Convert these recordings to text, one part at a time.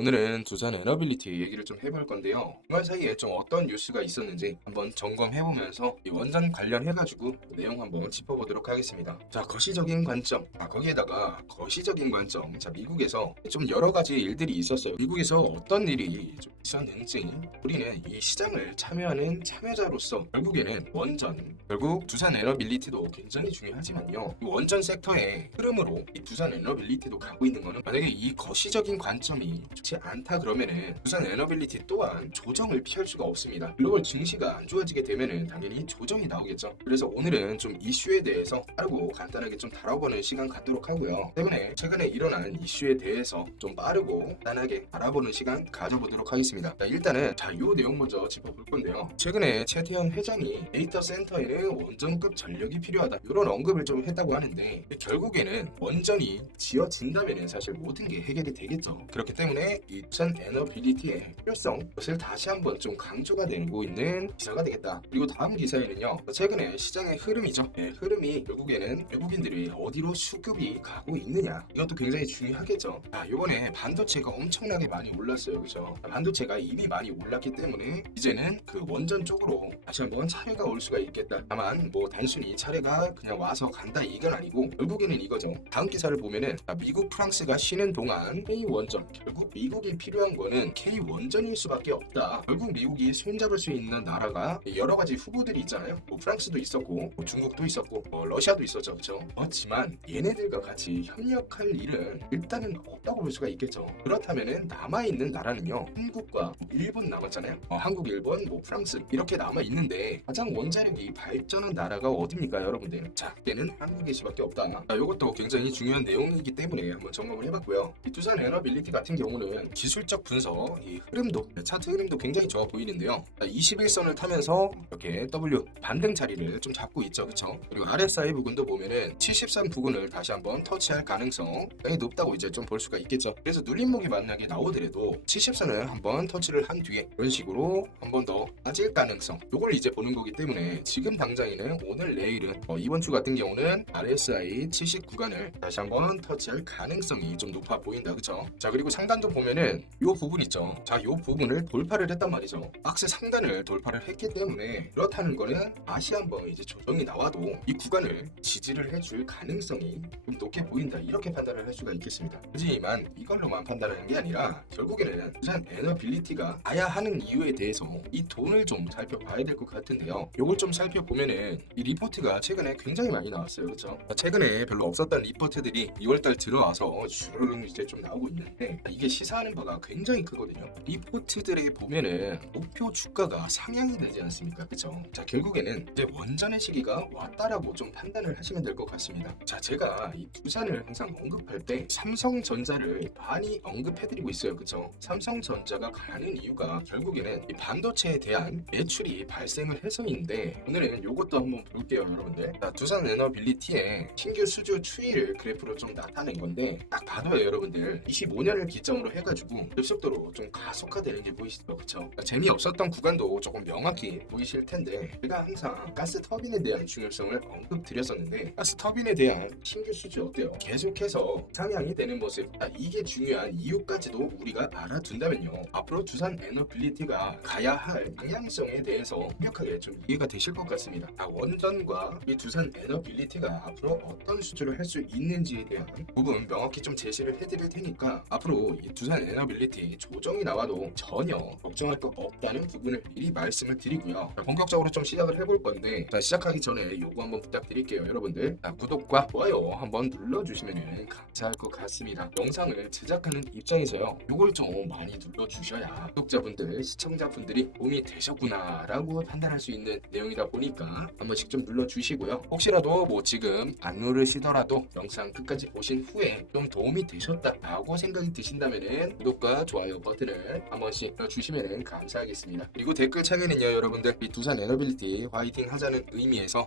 오늘은 두산 에너빌리티 얘기를 좀 해볼 건데요. 주말 사이에 좀 어떤 뉴스가 있었는지 한번 점검해보면서 이 원전 관련해가지고 내용 한번 짚어보도록 하겠습니다. 자, 거시적인 관점. 거기에다가 거시적인 관점. 자, 미국에서 좀 여러 가지 일들이 있었어요. 미국에서 어떤 일이 좀 있었는지 우리는 이 시장을 참여하는 참여자로서 결국에는 원전, 결국 두산 에너빌리티도 굉장히 중요하지만요. 이 원전 섹터의 흐름으로 이 두산 에너빌리티도 가고 있는 거는 만약에 이 거시적인 관점이 좋지 않다 그러면은 두산 에너빌리티 또한 조정을 피할 수가 없습니다. 글로벌 증시가 안 좋아지게 되면은 당연히 조정이 나오겠죠. 그래서 오늘은 좀 이슈에 대해서 빠르고 간단하게 좀 다뤄보는 시간 갖도록 하고요. 때문에 최근에 일어난 이슈에 대해서 좀 빠르고 간단하게 알아보는 시간 가져보도록 하겠습니다. 자, 일단은 요 내용 먼저 짚어볼 건데요. 최근에 최태현 회장이 데이터 센터에는 원전급 전력이 필요하다 이런 언급을 좀 했다고 하는데 결국에는 원전이 지어진다면은 사실 모든 게 해결이 되겠죠. 그렇기 때문에 이 두산 에너빌리티의 필요성 것을 다시 한번 좀 강조가 되고 있는 기사가 되겠다. 그리고 다음 기사에는요, 최근에 시장의 흐름이죠. 흐름이 결국에는 외국인들이 어디로 수급이 가고 있느냐 이것도 굉장히 중요하겠죠. 이번에 반도체가 엄청나게 많이 올랐어요, 그죠? 반도체가 이미 많이 올랐기 때문에 이제는 그 원전 쪽으로 다시 한번 차례가 올 수가 있겠다. 다만 뭐 단순히 차례가 그냥 와서 간다 이건 아니고 결국에는 이거죠. 다음 기사를 보면은 미국 프랑스가 쉬는 동안 K 원전, 결국 미국이 필요한 거는 K 원전일 수밖에 없다. 결국 미국이 손잡을 수 있는 나라가 여러 가지 후보들이 있잖아요. 뭐 프랑스도 있었고, 뭐 중국도 있었고, 러시아도 있었죠, 그렇죠? 그렇지만 얘네들과 같이 협력할 일은 일단은 없다고 볼 수가 있겠죠. 그렇다면은 남아 있는 나라는요, 한국과 일본 남았잖아요. 한국, 일본, 뭐 프랑스 이렇게 남아 있는데 가장 원자력이 발전한 나라가 어디입니까, 여러분들? 자, 그때는 한국일 수밖에 없다. 이것도 굉장히 중요한 내용이기 때문에 한번 점검을 해봤고요. 이 두산 에너빌리티 같은 경우는 기술적 분석, 이 흐름도, 차트 흐름도 굉장히 좋아 보이는데요. 21선을 타면서 이렇게 W 반등 자리를 좀 잡고 있죠, 그쵸? 그리고 RSI 부분도 보면은 70선 부근을 다시 한번 터치할 가능성 굉장히 높다고 이제 좀 볼 수가 있겠죠. 그래서 눌림목이 만약에 나오더라도 70선을 한번 터치를 한 뒤에 이런 식으로 한 번 더 빠질 가능성, 요걸 이제 보는 거기 때문에 지금 당장에는 오늘 내일은 이번 주 같은 경우는 RSI 70 구간을 다시 한번 터치할 가능성이 좀 높아 보인다, 그쵸? 자, 그리고 상단도 보면은 요 부분 있죠. 자, 요 부분을 돌파를 했단 말이죠. 박스 상단을 돌파를 했기 때문에 그렇다는 거는 다시 한번 이제 조정이 나와도 이 구간을 지지를 해줄 가능성이 좀 높게 보인다, 이렇게 판단을 할 수가 있겠습니다. 하지만 이걸로만 판단하는 게 아니라 결국에는 두산 에너빌리티가 가야 하는 이유에 대해서 이 돈을 좀 살펴봐야 될 것 같은데요. 요걸 좀 살펴보면은 이 리포트가 최근에 굉장히 많이 나왔어요, 그렇죠? 최근에 별로 없었던 리포트들이 2월달 들어와서 주르륵 이제 좀 나오고 있는데 이게 시사하는 바가 굉장히 크거든요. 리포트들에 보면은 목표 주가가 상향이 되지 않습니까, 그렇죠? 자, 결국에는 이제 원전의 시기가 왔다라고 좀 판단을 하시면 될 것 같습니다. 자, 제가 이 두산을 항상 언급할 때 삼성전자를 많이 언급해드리고 있어요, 그렇죠? 삼성전자가 가는 이유가 결국에는 이 반도체에 대한 매출이 발생을 해서인데 오늘은 이것도 한번 볼게요, 여러분들. 자, 두산 에너빌리티의 신규 수주 추이를 그래프로 좀 나타낸 건데 딱 봐도요, 여러분들 25년을 기점으로 해가지고 급속도로 좀 가속화되는 게 보이시죠, 그쵸? 재미없었던 구간도 조금 명확히 보이실 텐데 제가 항상 가스 터빈에 대한 중요성을 언급드렸었는데 가스 터빈에 대한 신규 수주 어때요? 계속해서 상향이 되는 모습, 이게 중요한 이유까지도 우리가 알아둔다면요, 앞으로 두산 에너빌리티가 가야 할 방향성에 대해서 완벽하게 좀 이해가 되실 것 같습니다. 원전과 이 두산 에너빌리티가 앞으로 어떤 수주를 할 수 있는지에 대한 부분 명확히 좀 제시를 해드릴 테니까 앞으로 이 두산 에너빌리티 조정이 나와도 전혀 걱정할 거 없다는 부분을 미리 말씀을 드리고요. 본격적으로 좀 시작을 해볼 건데, 시작하기 전에 요거 한번 부탁드릴게요, 여러분들. 구독과 좋아요 한번 눌러주시면 감사할 것 같습니다. 영상을 제작하는 입장에서요, 요걸 좀 많이 눌러주셔야 구독자분들, 시청자분들이 도움이 되셨구나 라고 판단할 수 있는 내용이다 보니까 한 번씩 좀 눌러주시고요. 혹시라도 뭐 지금 안 누르시더라도 영상 끝까지 보신 후에 좀 도움이 되셨다라고 생각이 드신다면은 구독과 좋아요 버튼을 한 번씩 눌러주시면 감사하겠습니다. 그리고 댓글 창에는요, 여러분들 이 두산 에너빌리티 화이팅 하자는 의미에서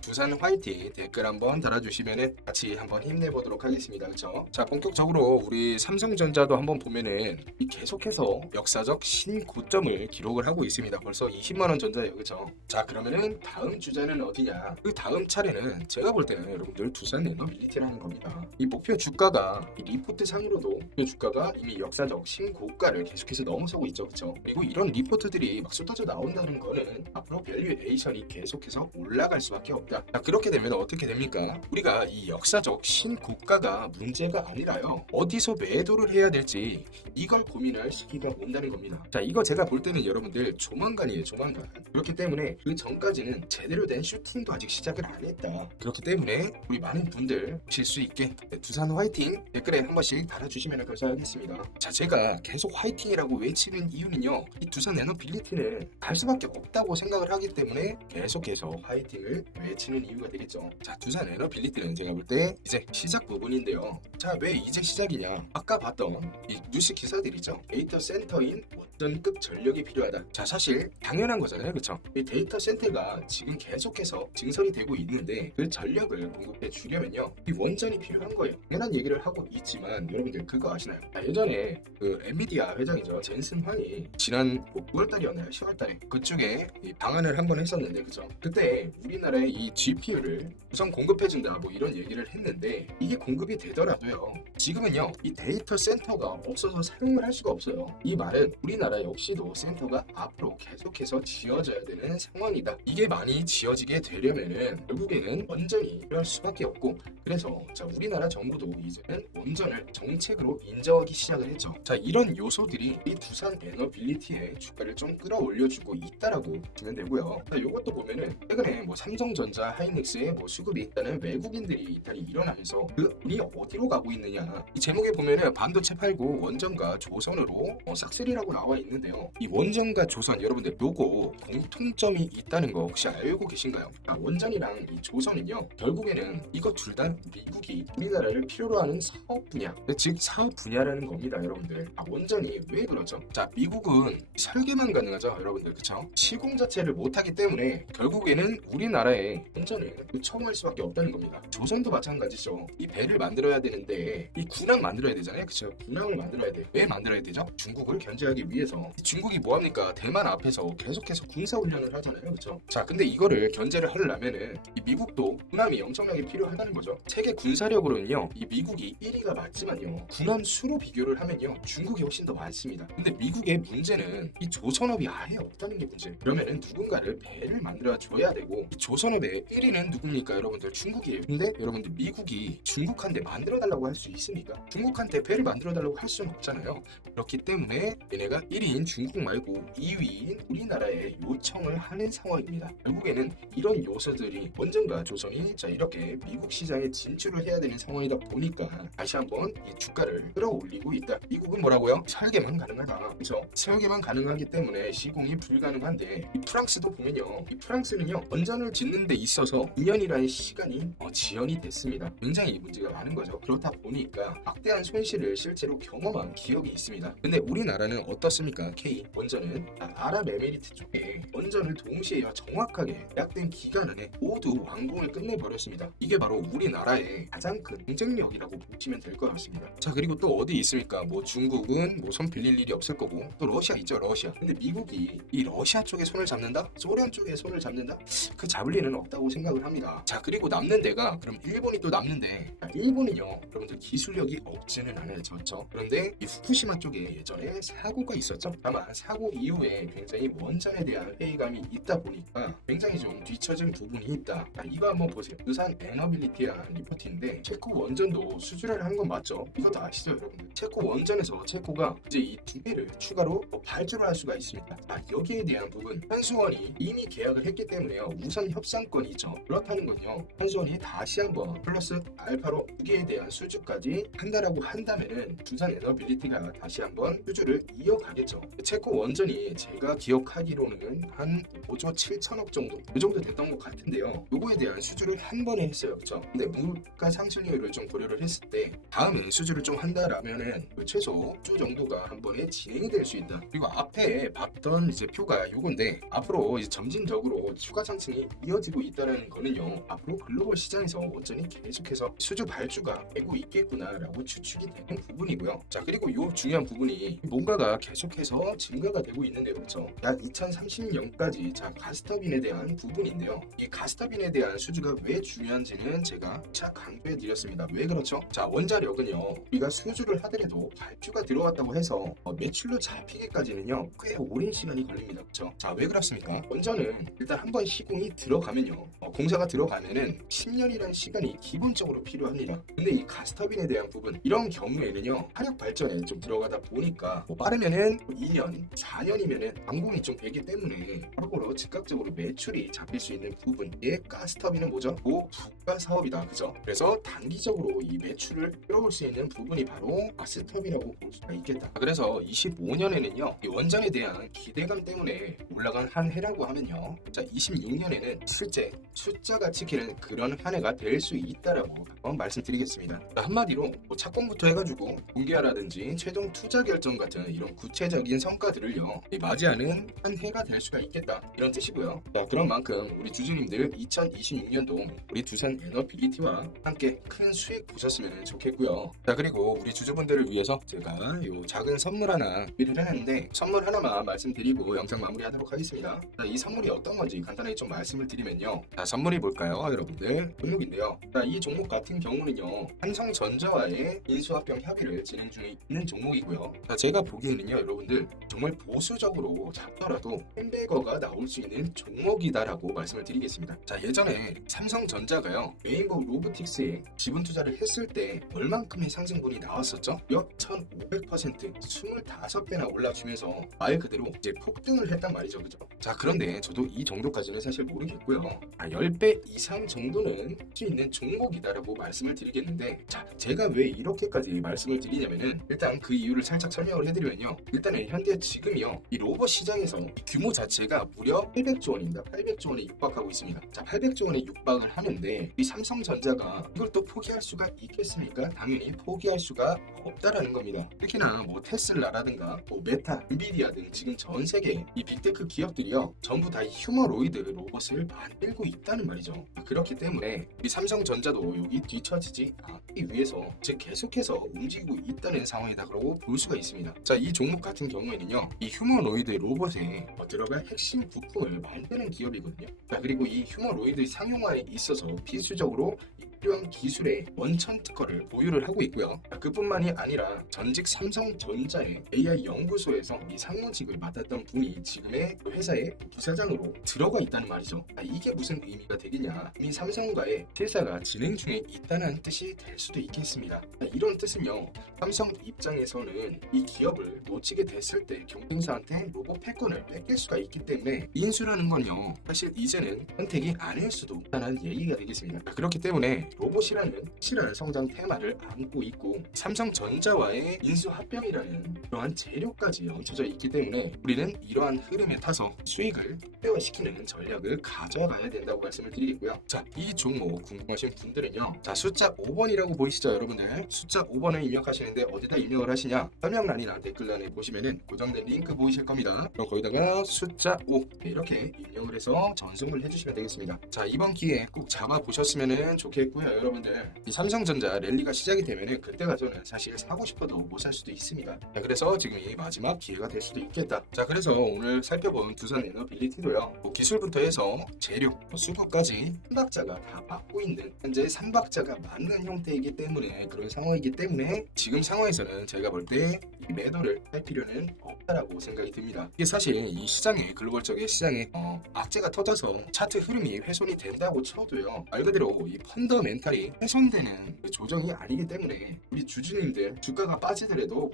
두산 화이팅 댓글 한번 달아주시면은 같이 한번 힘내보도록 하겠습니다, 그렇죠? 자, 본격적으로 우리 삼성전자도 한번 보면은 계속해서 역사적 신고점을 기록을 하고 있습니다. 벌써 20만원 전자예요, 그렇죠? 자, 그러면은 다음 주자는 어디냐? 그 다음 차례는 제가 볼 때는 여러분들 두산 에너빌리티라는 겁니다. 이 목표 주가가 이 리포트 상으로도 목표 주가가 이미 역사적 신고가를 계속해서 넘어서고 있죠. 그렇죠? 그리고 이런 리포트들이 막 쏟아져 나온다는 거는 앞으로 밸류에이션이 계속해서 올라갈 수밖에 없다. 자, 그렇게 되면 어떻게 됩니까? 우리가 이 역사적 신고가가 문제가 아니라요, 어디서 매도를 해야 될지 이걸 고민할 시기가 온다는 겁니다. 자, 이거 제가 볼 때는 여러분들 조만간이에요. 조만간. 그렇기 때문에 그 전까지는 제대로 된 슈팅도 아직 시작을 안 했다. 그렇기 때문에 우리 많은 분들 쉴 수 있게 두산 화이팅 댓글에 한 번씩 달아주시면 감사하겠습니다. 자, 제가 계속 화이팅이라고 외치는 이유는요, 이 두산 에너빌리티는 갈 수밖에 없다고 생각을 하기 때문에 계속해서 화이팅을 외치는 이유가 되겠죠. 자, 두산 에너빌리티는 제가 볼 때 이제 시작 부분인데요. 자, 왜 이제 시작이냐? 아까 봤던 이 뉴스 기사들이죠. 데이터 센터인 원전급 전력이 필요하다. 자, 사실 당연한 거잖아요. 그렇죠? 이 데이터 센터가 지금 계속해서 증설이 되고 있는데 그 전력을 공급해 주려면요, 이 원전이 필요한 거예요. 당연한 얘기를 하고 있지만 여러분들 그거 아시나요? 예전에 그 엔비디아 회장이죠, 젠슨 황이 지난 9월달이었나요? 10월달에 그쪽에 이 방안을 한번 했었는데, 그죠? 그때 우리나라의 이 GPU를 우선 공급해준다 뭐 이런 얘기를 했는데 이게 공급이 되더라도요, 지금은요 이 데이터 센터가 없어서 사용을 할 수가 없어요. 이 말은 우리나라 역시도 센터가 앞으로 계속해서 지어져야 되는 상황이다. 이게 많이 지어지게 되려면은 결국에는 원전이 필요할 수밖에 없고, 그래서 자, 우리나라 정부도 이제는 원전을 정책으로 인정하기 시작을 했죠. 자, 이런 요소들이 이 두산 에너빌리티의 주가를 좀 끌어올려주고 있다라고 보시면 되고요. 자, 이것도 보면은 최근에 뭐 삼성전자, 하이닉스의 뭐 수급이 있다는 외국인들이 이탈이 일어나면서 그 돈이 어디로 가고 있느냐, 이 제목에 보면은 반도체 팔고 원전과 조선으로 싹쓸이라고 나와 있는데요. 이 원전과 조선, 여러분들 요거 공통점이 있다는 거 혹시 알고 계신가요? 원전이랑 이 조선은요, 결국에는 이거 둘 다 미국이 우리나라를 필요로 하는 사업 분야, 즉 사업 분야라는 겁니다. 여러분들, 원전이 왜 그러죠? 자, 미국은 설계만 가능하죠. 여러분들, 그쵸? 시공 자체를 못하기 때문에 결국에는 우리나라에 원전을 요청할 수밖에 없다는 겁니다. 조선도 마찬가지죠. 이 배를 만들어야 되는데 이 군함 만들어야 되잖아요. 그쵸? 군함을 만들어야 돼. 왜 만들어야 되죠? 중국을 견제하기 위해서. 중국이 뭐합니까? 대만 앞에서 계속해서 군사훈련을 하잖아요. 그쵸? 자, 근데 이거를 견제를 하려면은 이 미국도 군함이 엄청나게 필요하다는 거죠. 세계 군사력으로는요, 이 미국이 1위가 맞지만요, 군함 수로 비교를 하면요, 중국이 훨씬 더 많습니다. 근데 미국의 문제는 이 조선업이 아예 없다는 게 문제예요. 그러면은 누군가를 배를 만들어 줘야 되고, 이 조선업의 1위는 누굽니까? 여러분들, 중국이에요. 근데 여러분들, 미국이 중국한테 만들어 달라고 할 수 있습니까? 중국한테 배를 만들어 달라고 할 수는 없잖아요. 그렇기 때문에 얘네가 1위인 중국 말고 2위인 우리나라에 요청을 하는 상황입니다. 결국에는 이런 요소들이 원전과 조선이 자 이렇게 미국 시장에 진출을 해야 되는 상황이다 보니까 다시 한번 이 주가를 끌어올리고 있다. 미국은 뭐라고요? 설계만 가능하다. 그렇죠? 설계만 가능하기 때문에 시공이 불가능한데, 이 프랑스도 보면요, 이 프랑스는요 원전을 짓는 데 있어서 2년이라는 시간이 지연이 됐습니다. 굉장히 문제가 많은 거죠. 그렇다 보니까 막대한 손실을 실제로 경험한 기억이 있습니다. 근데 우리나라는 어떻습니까? K 원전은 아랍에미리트 쪽에 원전을 동시에 정확하게 예약된 기간 안에 모두 완공을 끝내버렸습니다. 이게 바로 우리나라의 가장 큰 경쟁력이라고 보시면 될 것 같습니다. 자, 그리고 또 어디 있습니까? 뭐 중국은 뭐 손 빌릴 일이 없을 거고, 또 러시아 있죠, 러시아. 근데 미국이 이 러시아 쪽에 손을 잡는다? 소련 쪽에 손을 잡는다? 그 잡을 리는 없다고 생각을 합니다. 자, 그리고 남는 데가 그럼 일본이 또 남는데, 일본은요 여러분들 기술력이 없지는 않아요. 그렇죠? 그런데 이 후쿠시마 쪽에 예전에 사고가 있었죠. 다만 사고 이후에 굉장히 원전에 대한 회의감이 있다 보니까 굉장히 좀 뒤처진 부분이 있다. 자, 이거 한번 보세요. 두산 에너빌리티라는 리포트인데 체코 원전도 수주를 한 건 맞죠? 이것도 아시죠, 여러분들? 체코 원전에서 체코가 이제 이 두 개를 추가로 발주를 할 수가 있습니다. 여기에 대한 부분, 한수원이 이미 계약을 했기 때문에요, 우선 협상권이 있죠. 그렇다는 건요, 한수원이 다시 한번 플러스 알파로 두 개에 대한 수주까지 한다라고 한다면은 두산 에너빌리티가 다시 한번 수주를 이어가겠죠. 체코 원전이 제가 기억하기로는 한 5조 7천억 정도, 그 정도 됐던 것 같은데요, 요거에 대한 수주를 한 번에 했어요. 그렇죠? 근데 물가 상승률을 좀 고려를 했을 때 다음에 수주를 좀 한다라면은 최소 6조 정도가 한 번에 진행이 될 수 있다. 그리고 앞에 봤던 이제 표가 요건데, 앞으로 이제 점진적으로 추가 상승이 이어지고 있다는 거는요, 앞으로 글로벌 시장에서 원전이 계속해서 수주 발주가 되고 되고 있겠구나라고 추측이 되는 부분이고요. 자, 그리고 이 중요한 부분이 뭔가가 계속해서 증가가 되고 있는데요. 그렇죠? 약 2030년까지 자, 가스터빈에 대한 부분인데요. 이 가스터빈에 대한 수주가 왜 중요한지는 제가 강조해 드렸습니다. 왜 그렇죠? 자, 원자력은요, 우리가 수주를 하더라도 발주가 들어왔다고 해서 매출로 잡히기까지는요 꽤 오랜 시간이 걸립니다. 그렇죠? 자, 왜 그렇습니까? 원전은 일단 한번 시공이 들어가면요, 공사가 들어가면은 10년이라는 시간이 기본적으로 필요합니다. 근데 이 가스터빈에 대한 부분, 이런 경우에는요 화력 발전에 좀 들어가다 보니까 빠르면은 2년, 4년이면은 완공이 좀 되기 때문에 바로 즉각적으로 매출이 잡힐 수 있는 부분의 가스터빈은 뭐죠? 부가 사업이다. 그죠? 그래서 단기적으로 이 매출을 끌어올 수 있는 부분이 바로 가스터빈이라고 볼 수가 있겠다. 그래서 25년에는요 이 원전에 대한 기대감 때문에 올라간 한 해라고 하면요, 자 26년에는 실제 숫자가 찍히는 그런 한 해가 될 수 있다라고 한번 말씀드리겠습니다. 한마디로 착공부터 해가지고 공개화라든지 최종 투자 결정 같은 이런 구체적인 성과들을요 맞이하는 한 해가 될 수가 있겠다, 이런 뜻이고요. 자, 그런 만큼 우리 주주님들 2026년도 우리 두산 에너빌리티와 함께 큰 수익 보셨으면 좋겠고요. 자, 그리고 우리 주주분들을 위해서 제가 요 작은 선물 하나 준비를 해놨는데, 선물 하나만 말씀드리고 영상 마무리하도록 하겠습니다. 자, 이 선물이 어떤 건지 간단하게 좀 말씀을 드리면요, 자, 선물이 뭘까요 여러분들? 종목인데요. 자, 이 종목 같은 경우는요 삼성전자와의 인수합병 협의를 진행 중에 있는 종목이고요. 자, 제가 보기에는요 여러분들 정말 보수적으로 잡더라도 햄버거가 나올 수 있는 종목이다라고 말씀을 드리겠습니다. 자, 예전에 삼성전자가요 레인보우 로보틱스에 지분 투자를 했을 때 얼만큼의 상승분이 나왔었죠? 약 1500%, 25배나 올라주면서 말 그대로 이제 폭등을 했단 말이죠. 그죠? 자, 그런데 저도 이 정도까지는 사실 모르겠고요. 10배 이상 정도는 할 수 있는 종목이다라고 말씀을 드리겠는데, 자, 제가 왜 이렇게까지 말씀을 드리냐면은 일단 그 이유를 살짝 설명을 해드리면요, 일단은 현재 지금이요 이 로봇 시장에서 규모 자체가 무려 800조 원입니다. 800조 원에 육박하고 있습니다. 자, 800조 원에 육박을 하는데 이 삼성전자가 이걸 또 포기할 수가 있겠습니까? 당연히 포기할 수가 없다라는 겁니다. 특히나 뭐 테슬라라든가 뭐 메타, 엔비디아 등 지금 전 세계 이 빅테크 기업들이요 전부 다 휴머노이드 로봇을 만들고 있다는 말이죠. 그렇기 때문에 우리 삼성전자도 여기 뒤처지지 않기 위해서 즉 계속해서 움직이고 있다는 상황이다라고 볼 수가 있습니다. 자, 이 종목 같은 경우에는요 이 휴머노이드 로봇에 들어갈 핵심 부품을 만드는 기업이거든요. 자, 그리고 이 휴머노이드 상용화에 있어서 필수적으로 필요한 기술의 원천 특허를 보유를 하고 있고요. 그뿐만이 아니라 전직 삼성전자의 AI 연구소에서 이 상무직을 맡았던 분이 지금의 회사의 부사장으로 들어가 있다는 말이죠. 이게 무슨 의미가 되겠냐? 이미 삼성과의 실사가 진행 중에 있다는 뜻이 될 수도 있겠습니다. 이런 뜻은요, 삼성 입장에서는 이 기업을 놓치게 됐을 때 경쟁사한테 로봇 패권을 뺏길 수가 있기 때문에 인수라는 건요 사실 이제는 선택이 아닐 수도 있다는 얘기가 되겠습니다. 그렇기 때문에 로봇이라는 실한 성장 테마를 안고 있고 삼성전자와의 인수합병이라는 그러한 재료까지 얹혀져 있기 때문에 우리는 이러한 흐름에 타서 수익을 극대화시키는 전략을 가져가야 된다고 말씀을 드리겠고요. 자, 이 종목 궁금하신 분들은요, 자, 숫자 5번이라고 보이시죠 여러분들? 숫자 5번을 입력하시는데 어디다 입력을 하시냐? 설명란이나 댓글란에 보시면은 고정된 링크 보이실 겁니다. 그럼 거기다가 숫자 5 이렇게 입력을 해서 전송을 해주시면 되겠습니다. 자, 이번 기회에 꼭 잡아보셨으면 좋겠고요 여러분들. 이 삼성전자 랠리가 시작이 되면은 그때가 저는 사실 사고 싶어도 못 살 수도 있습니다. 자, 그래서 지금이 마지막 기회가 될 수도 있겠다. 자, 그래서 오늘 살펴본 두산 에너빌리티도요 기술부터 해서 재료, 수급까지 3박자가 다 맞고 있는 현재 3박자가 맞는 형태이기 때문에 그런 상황이기 때문에 지금 상황에서는 제가 볼 때 이 매도를 할 필요는 없다라고 생각이 듭니다. 이게 사실 이 시장에 글로벌적인 시장에 악재가 터져서 차트 흐름이 훼손이 된다고 쳐도요 말 그대로 이 펀더멘탈이 훼손되는 그 조정이 아니기 때문에 우리 주주님들 주가가 빠지더라도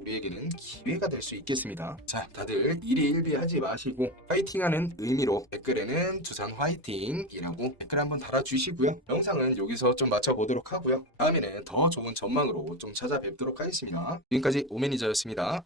우리에게는 기회가 될 수 있겠습니다. 자, 다들 일희일비하지 마시고 화이팅하는 의미로 댓글에는 두산 화이팅이라고 댓글 한번 달아주시고요. 영상은 여기서 좀 마쳐보도록 하고요. 다음에는 더 좋은 전망으로 좀 찾아뵙도록 하겠습니다. 지금까지 오매니저였습니다.